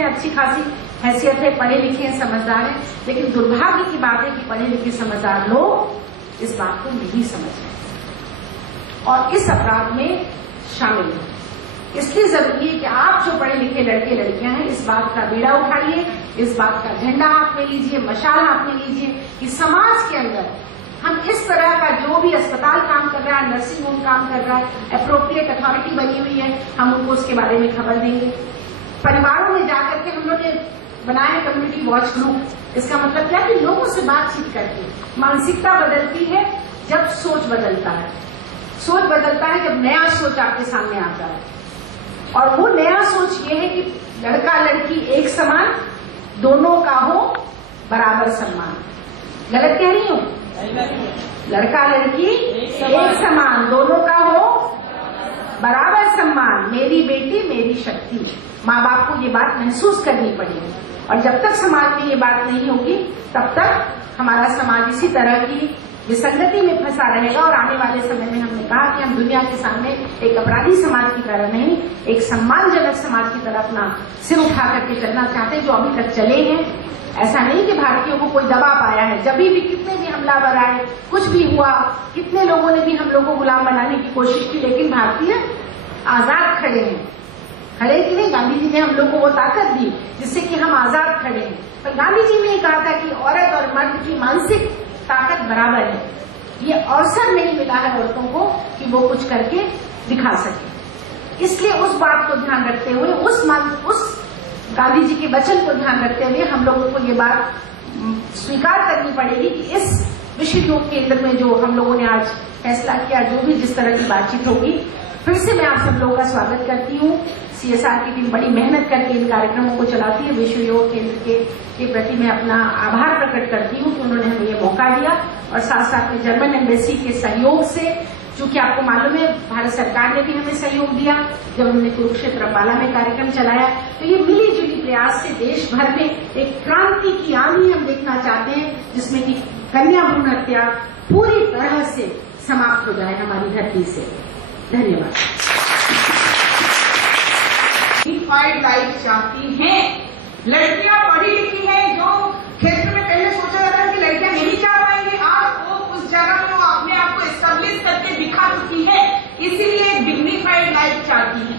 अच्छी खासी हैसियत है, पढ़े लिखे हैं, समझदार हैं, लेकिन दुर्भाग्य की बात है कि पढ़े लिखे समझदार लोग इस बात को नहीं समझ रहे और इस अपराध में शामिल हैं। इसलिए जरूरी है कि आप जो पढ़े लिखे लड़के लड़कियां हैं, इस बात का बीड़ा उठाइए, इस बात का झंडा हाथ में लीजिए, मशाल हाथ में लीजिए कि समाज के अंदर हम इस तरह का जो भी अस्पताल काम कर रहा है, नर्सिंग होम काम कर रहा है, एप्रोप्रिएट अथॉरिटी बनी हुई है, हम उनको उसके बारे में खबर देंगे। परिवारों में जाकर के हम लोग ने बनाया कम्युनिटी वॉच ग्रुप। इसका मतलब क्या कि लोगों से बातचीत करके मानसिकता बदलती है जब सोच बदलता है। सोच बदलता है जब नया सोच आपके सामने आता है, और वो नया सोच ये है कि लड़का लड़की एक समान, दोनों का हो बराबर सम्मान। गलत कह रही हूं? लड़का लड़की एक समान, दोनों का हो बराबर सम्मान, मेरी बेटी मेरी शक्ति। माँ बाप को ये बात महसूस करनी पड़ेगी, और जब तक समाज में ये बात नहीं होगी तब तक हमारा समाज इसी तरह की विसंगति में फंसा रहेगा। और आने वाले समय में हमने कहा कि हम दुनिया के सामने एक अपराधी समाज की तरह नहीं, एक सम्मानजनक समाज की तरफ अपना सिर उठा करके चलना चाहते हैं, जो अभी तक चले हैं। ऐसा नहीं कि भारतीयों को कोई दबा पाया है, जब भी कितने भी हमलावर आए, कुछ भी हुआ, कितने लोगों ने भी हम लोगों को गुलाम बनाने की कोशिश की, लेकिन भारतीय आजाद खड़े हैं। खड़े कि नहीं? गांधी जी ने हम लोग को वो ताकत दी जिससे कि हम आजाद खड़े हैं। पर गांधी जी ने कहा था कि औरत और मर्द की मानसिक ताकत बराबर है। ये अवसर नहीं मिला है औरतों को कि वो कुछ करके दिखा सके। इसलिए उस बात को ध्यान रखते हुए, उस गांधी जी के वचन को ध्यान रखते हुए हम लोगों को ये बात स्वीकार करनी पड़ेगी कि इस विश्व योग केंद्र में जो हम लोगों ने आज फैसला किया, जो भी जिस तरह की बातचीत होगी, फिर से मैं आप सब लोगों का स्वागत करती हूँ। CSR की टीम बड़ी मेहनत करके इन कार्यक्रमों को चलाती है। विश्व योग केंद्र के प्रति मैं अपना आभार प्रकट करती हूँ कि उन्होंने हमें ये मौका दिया, और साथ साथ में जर्मन एम्बेसी के सहयोग से, चूंकि आपको मालूम है भारत सरकार ने भी हमें सहयोग दिया जब हमने कुरुक्षेत्र अम्बाला में कार्यक्रम चलाया। तो ये मिली जुली प्रयास से देश भर में एक क्रांति की आंधी हम देखना चाहते हैं, जिसमें कि कन्या भ्रूण हत्या पूरी तरह से समाप्त हो जाए हमारी धरती से। धन्यवाद। डिग्निफाइड लाइफ चाहती हैं, लड़कियां पढ़ी लिखी हैं, जो क्षेत्र में पहले सोचा जाता है कि लड़कियां नहीं चाह पाएंगी, आज वो उस जगह में वो अपने आप को एस्टेब्लिश करके दिखा चुकी है, इसीलिए डिग्निफाइड लाइफ चाहती है।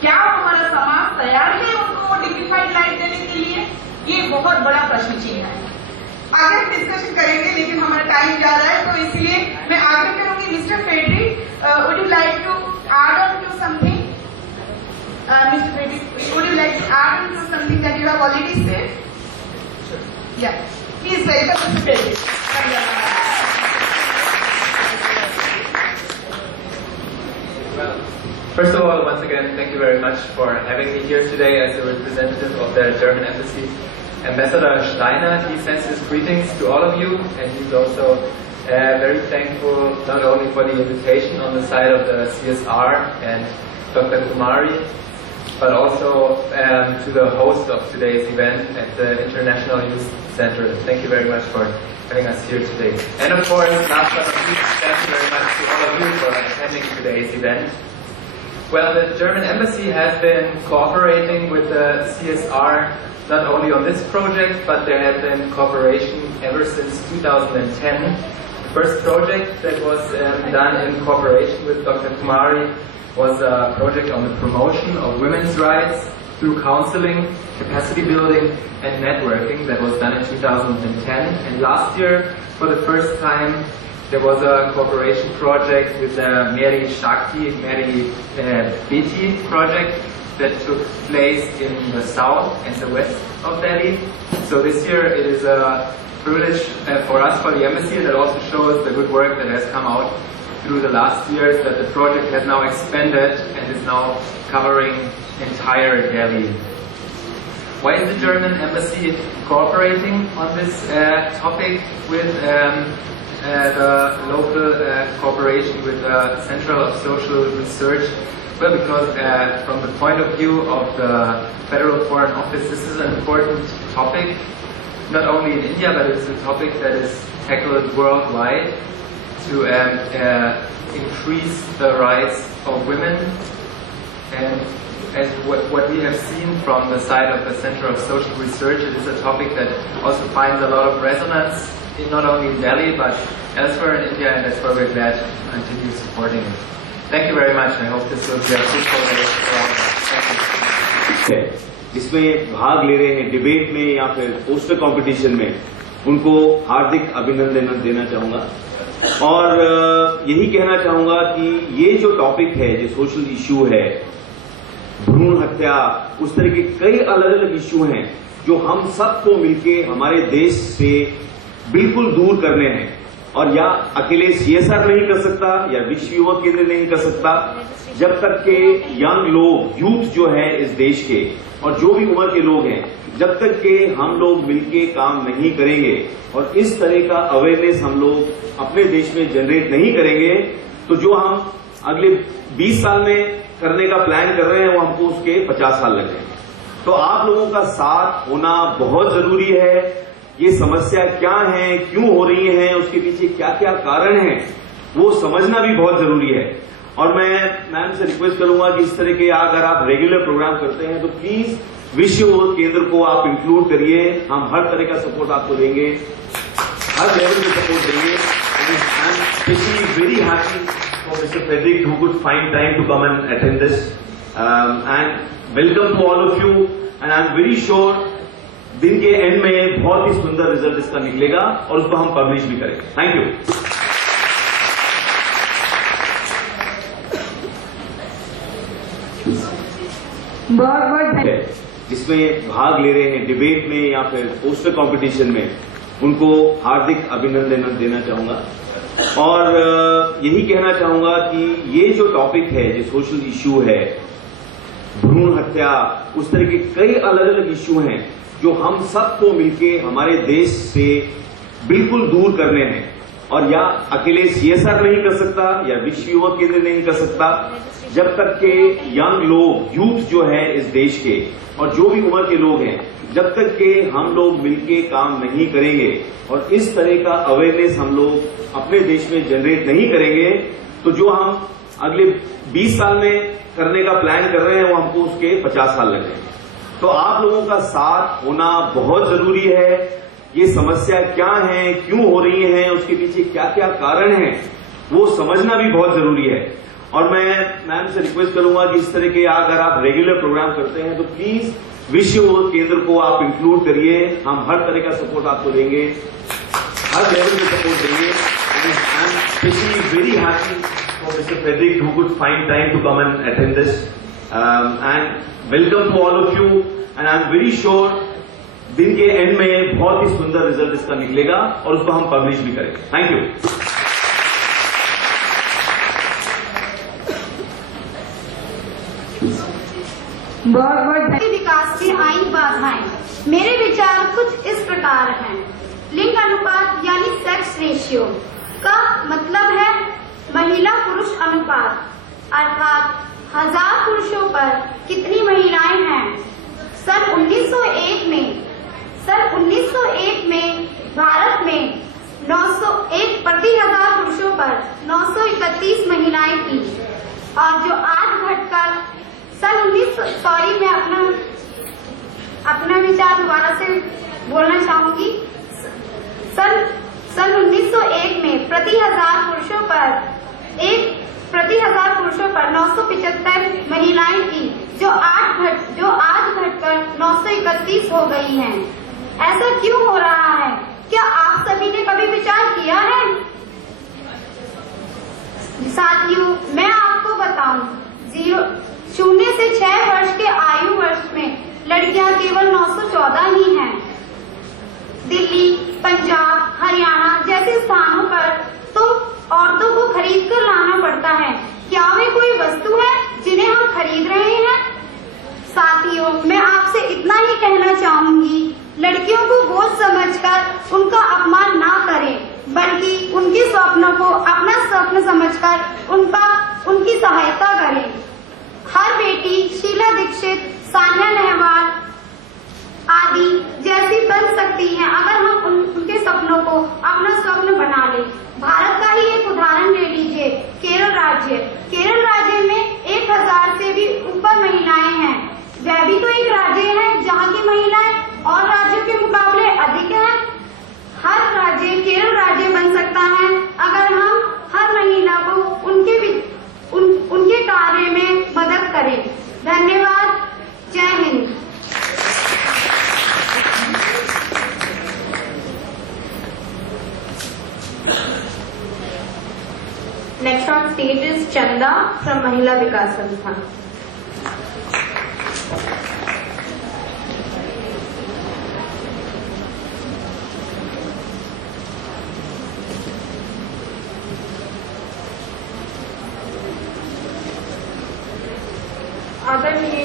क्या हमारा समाज तैयार है उनको डिग्निफाइड लाइफ देने के लिए? ये बहुत बड़ा प्रश्न चिन्ह है। आगे हम डिस्कशन करेंगे, लेकिन हमारा टाइम जा रहा है, तो इसलिए मैं आगे करूंगी mister Frederick, would you like to add on to something? Mr. Frederick, would you like to add on to something that you have already said? Sure. Yeah. Please welcome Mr. Frederick. Well, first of all, once again, thank you very much for having me here today as a representative of the German Embassy. Ambassador Steiner, he sends his greetings to all of you, and he's also very thankful not only for the invitation on the side of the CSR and Dr. Kumari, but also to the host of today's event at the International Youth Center. Thank you very much for having us here today. And of course, last but not least, thank you very much to all of you for attending today's event. Well, the German Embassy has been cooperating with the CSR not only on this project, but there has been cooperation ever since 2010. The first project that was done in cooperation with Dr. Kumari was a project on the promotion of women's rights through counseling, capacity building and networking that was done in 2010. And last year, for the first time, there was a cooperation project with the Meri Shakti, Meri Biti project that took place in the south and the west of Delhi. So this year it is a privilege for us, for the embassy, and it also shows the good work that has come out through the last years, that the project has now expanded and is now covering entire Delhi. Why is the German embassy cooperating on this topic with the local cooperation with the Central of Social Research? Well, because from the point of view of the Federal Foreign Office, this is an important topic, not only in India, but it's a topic that is tackled worldwide to increase the rights of women and as what we have seen from the side of the Center of Social Research, it is a topic that also finds a lot of resonance in not only Delhi but elsewhere in India, and that's why we're glad to continue supporting it. Thank you very much. I hope this will be a fruitful day for all of us. Thank you. जिसमें भाग ले रहे हैं debate में या फिर poster competition में, उनको हार्दिक अभिनंदन देना चाहूंगा और यही कहना चाहूंगा कि ये जो टॉपिक है, जो सोशल इश्यू है, भ्रूण हत्या, उस तरह के कई अलग अलग इश्यू हैं जो हम सबको मिलके हमारे देश से बिल्कुल दूर करने हैं। और या अकेले सीएसआर नहीं कर सकता या विश्व युवा केंद्र नहीं कर सकता, जब तक के यंग लोग, यूथ जो है इस देश के और जो भी उम्र के लोग हैं, जब तक के हम लोग मिलके काम नहीं करेंगे और इस तरह का अवेयरनेस हम लोग अपने देश में जनरेट नहीं करेंगे, तो जो हम अगले 20 साल में करने का प्लान कर रहे हैं वो हमको उसके 50 साल लग जाएंगे। तो आप लोगों का साथ होना बहुत जरूरी है। ये समस्या क्या है, क्यों हो रही है, उसके पीछे क्या क्या कारण है, वो समझना भी बहुत जरूरी है। और मैं मैम से रिक्वेस्ट करूंगा कि इस तरह के अगर आप रेगुलर प्रोग्राम करते हैं तो प्लीज विश्व युवा केंद्र को आप इंक्लूड करिए। हम हर तरह का सपोर्ट आपको देंगे, हर लेवल पे सपोर्ट देंगे। I am specially very happy for mister Frederick who could find time to come and attend this, and welcome to all of you, and I am very sure दिन के and में बहुत ही सुंदर result इसका निकलेगा और उसको हम पब्लिश भी करेंगे। Thank you. बहुत जिसमें भाग ले रहे हैं डिबेट में या फिर पोस्टर कंपटीशन में, उनको हार्दिक अभिनंदन देना चाहूंगा और यही कहना चाहूंगा कि ये जो टॉपिक है, जो सोशल इश्यू है, भ्रूण हत्या, उस तरह के कई अलग अलग इश्यू हैं जो हम सबको मिलके हमारे देश से बिल्कुल दूर करने हैं। और या अकेले सीएसआर नहीं कर सकता या विश्व युवा केंद्र नहीं कर सकता, जब तक के यंग लोग, यूथ जो है इस देश के और जो भी उम्र के लोग हैं, जब तक के हम लोग मिलके काम नहीं करेंगे और इस तरह का अवेयरनेस हम लोग अपने देश में जनरेट नहीं करेंगे, तो जो हम अगले 20 साल में करने का प्लान कर रहे हैं वो हमको उसके 50 साल लग जाएंगे। तो आप लोगों का साथ होना बहुत जरूरी है। ये समस्या क्या है, क्यों हो रही है, उसके पीछे क्या क्या कारण है, वो समझना भी बहुत जरूरी है। और मैं मैम से रिक्वेस्ट करूंगा कि इस तरह के अगर आप रेगुलर प्रोग्राम करते हैं तो प्लीज विश्व युवा केंद्र को आप इंक्लूड करिए। हम हर तरह का सपोर्ट आपको देंगे, हर लेवल पे सपोर्ट देंगे। I am specially very happy for mister Frederick who could find time to come and attend this, and welcome to all of you, and I am very sure दिन के and में बहुत ही सुंदर result इसका निकलेगा और उसको हम पब्लिश भी करेंगे। Thank you. बहुत विकास की आईन बाधाएं मेरे विचार कुछ इस प्रकार हैं। लिंग अनुपात यानी सेक्स रेशियो का मतलब है महिला पुरुष अनुपात, अर्थात 1000 पुरुषों पर कितनी महिलाएं हैं। सन 1901 में भारत में 901 प्रति 1000 पुरुषों पर 931 महिलाएं थी और जो आज घटकर मैं अपना विचार दोबारा से बोलना चाहूंगी। सन 1901 में प्रति 1000 पुरुषों पर 975 महिलाएं थी, जो आज घटकर 931 हो गई हैं। ऐसा क्यों हो रहा है? क्या आप सभी ने कभी विचार किया है? साथियों, मैं आपको बताऊं, 0 से 6 वर्ष के आयु वर्ष में लड़कियां केवल 914 ही हैं। दिल्ली, पंजाब, हरियाणा जैसे स्थानों पर तो औरतों को खरीद कर लाना पड़ता है। क्या वे कोई वस्तु है जिन्हें हम खरीद रहे हैं? साथियों, मैं आपसे इतना ही कहना चाहूंगी, लड़कियों को बोझ समझकर उनका अपमान ना करें, बल्कि उनके स्वप्नों को अपना स्वप्न समझकर उनकी सहायता करें। हर बेटी शीला दीक्षित, सानिया नेहवाल आदि जैसी बन सकती हैं अगर हम उनके सपनों को अपना स्वप्न बना लें। भारत का ही एक उदाहरण ले लीजिए, केरल राज्य में 1000 से भी ऊपर महिलाएं हैं। state is Chanda from Mahila Vikas Sansthan. आदरणीय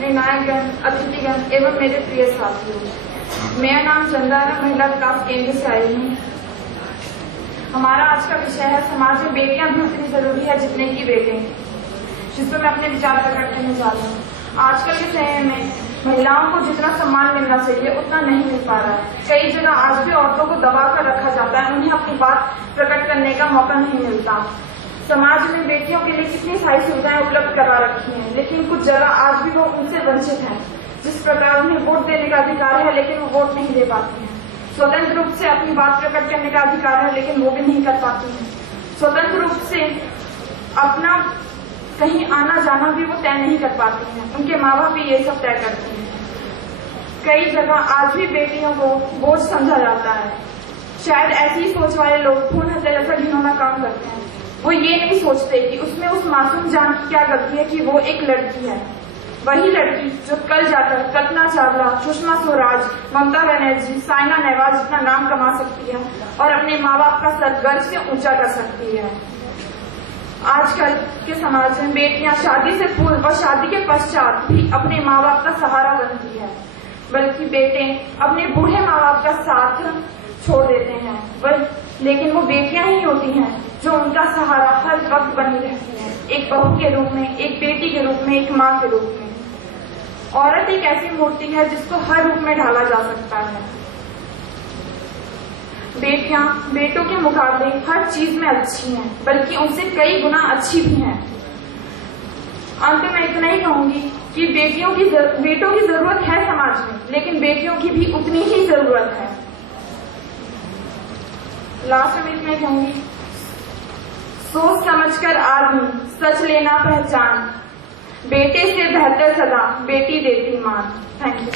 निर्णायकगण, अतिथिगण एवं मेरे प्रिय साथियों, मेरा नाम चंदा है, महिला विकास केंद्र से आई हूँ। हमारा आज का विषय है समाज में बेटियां भी उतनी जरूरी है जितने की बेटे, जिस पर मैं अपने विचार प्रकट करने जा रही हूँ। आजकल के समय में महिलाओं को जितना सम्मान मिलना चाहिए उतना नहीं मिल पा रहा है। कई जगह आज भी औरतों को दबा कर रखा जाता है, उन्हें अपनी बात प्रकट करने का मौका नहीं मिलता। समाज में बेटियों के लिए कितनी सारी सुविधाएं उपलब्ध करा रखी हैं, लेकिन कुछ जगह आज भी वो उनसे वंचित हैं। जिस प्रकार उन्हें वोट देने का अधिकार है लेकिन वो वोट नहीं दे पाती हैं। स्वतंत्र रूप से अपनी बात प्रकट करने का अधिकार है लेकिन वो भी नहीं कर पाती हैं। स्वतंत्र रूप से अपना कहीं आना जाना भी वो तय नहीं कर पाती हैं, उनके माँ बाप भी ये सब तय करते हैं। कई जगह आज भी बेटियों को बोझ समझा जाता है। शायद ऐसी ही सोच वाले लोग भ्रूण हत्या जैसा घिनौना काम करते हैं। वो ये नहीं सोचते कि उसमें उस मासूम जान की क्या गलती है कि वो एक लड़की है। वही लड़की जो कल जाकर कल्पना चावला, सुषमा स्वराज, ममता बनर्जी, साइना नेहवाल जितना नाम कमा सकती है और अपने माँ बाप का सर गर्व से ऊंचा कर सकती है। आजकल के समाज में बेटियां शादी से पूर्व और शादी के पश्चात भी अपने माँ बाप का सहारा बनती है, बल्कि बेटे अपने बूढ़े माँ बाप का साथ छोड़ देते हैं। लेकिन वो बेटियां ही होती हैं जो उनका सहारा हर वक्त बनी रहती है, एक बहू के रूप में, एक बेटी के रूप में, एक माँ के रूप में। औरत एक ऐसी मूर्ति है जिसको हर रूप में ढाला जा सकता है। बेटियां बेटों के मुकाबले हर चीज में अच्छी हैं, बल्कि उनसे कई गुना अच्छी भी हैं। अंत में इतना ही कहूंगी कि बेटों की जरूरत है समाज में, लेकिन बेटियों की भी उतनी ही जरूरत है। लास्ट में इतना ही कहूंगी, सोच समझकर आदमी सच लेना पहचान, बेटे से बेहतर सदा बेटी देती मान। Thank you.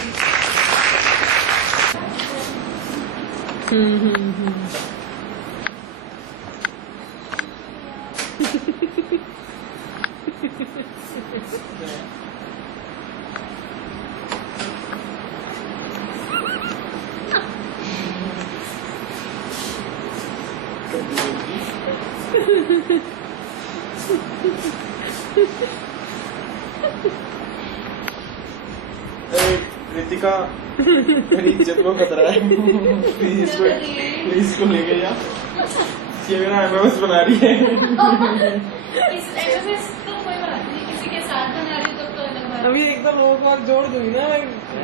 रितिका, मेरी इज्जत को खतरा है। प्लीज इसको लेके जा। ये मेरा एमएमएस बना रही है। इस एमएमएस तो कोई बात नहीं, किसी के साथ बना रही तो अलग बात। अभी एकदम लोग जोड़ दूंगी ना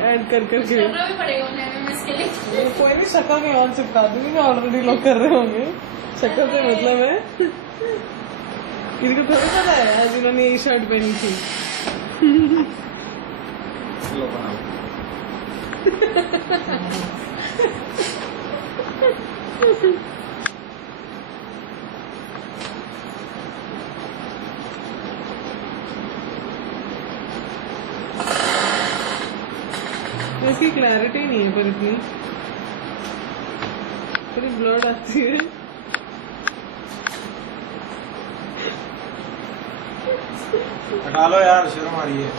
ऐड कर करके। करना भी पड़ेगा उन्हें एमएमएस के लिए। कोई नहीं, शक्ल में ऑन चिपका दूंगी मैं, ऑलरेडी लोग कर रहे होंगे। शक्ल से मतलब है, इनको थोड़ा पता है आज इन्होंने यही शर्ट पहनी थी। इसकी क्लैरिटी नहीं है पर इतनी थोड़ी ब्लड आती है। हटा लो यार, शर्म आ रही है।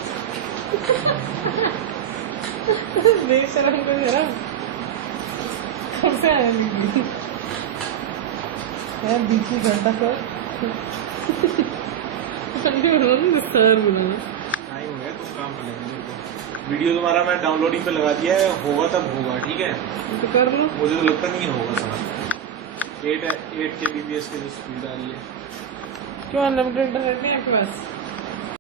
बेशरम को शर्म कब से आया दीदी यार, बीच में घंटा कर सर बुलाना। टाइम हो गया, कुछ काम कर लेंगे। वीडियो तुम्हारा मैं डाउनलोडिंग पे लगा दिया है, होगा तब होगा, ठीक है? तो कर लो। मुझे तो लगता नहीं होगा सर। 8 kbps की जो स्पीड आ रही है। क्यों अनलिमिटेड इंटरनेट नहीं है आपके पास?